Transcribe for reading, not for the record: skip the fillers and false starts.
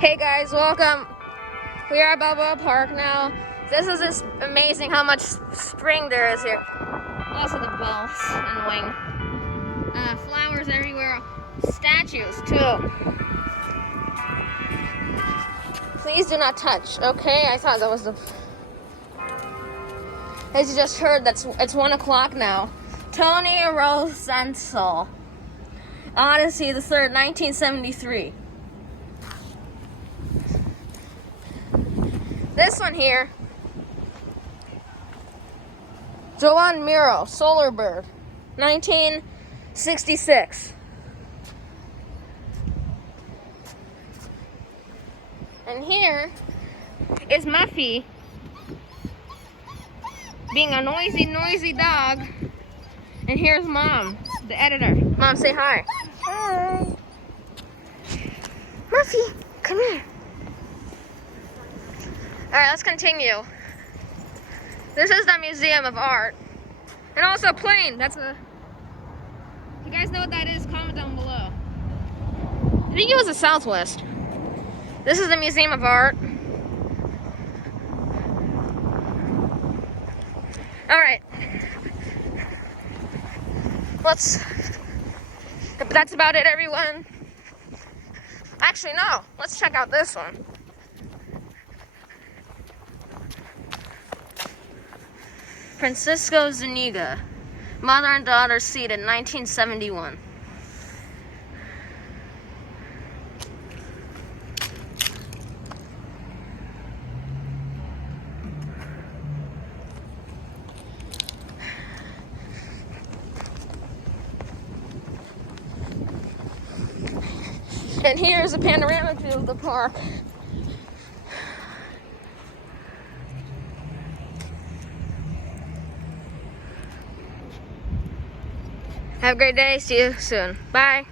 Hey guys, welcome. We are at Balboa Park now. This is just amazing how much spring there is here. Lots of the bells and wing. Flowers everywhere. Statues too. Please do not touch, okay? I thought that was the... As you just heard, it's 1 o'clock now. Tony Rosenthal. Odyssey the 3rd, 1973. This one here, Joan Miro, Solar Bird, 1966. And here is Muffy being a noisy dog. And here's Mom, the editor. Mom, say hi. Hi. Muffy, come here. Alright, let's continue. This is the Museum of Art. And also a plane. That's a... If you guys know what that is, comment down below. I think it was a Southwest. This is the Museum of Art. Alright. That's about it, everyone. Actually, no. Let's check out this one. Francisco Zuniga, mother and daughter seated, 1971. And here's a panoramic view of the park. Have a great day. See you soon. Bye.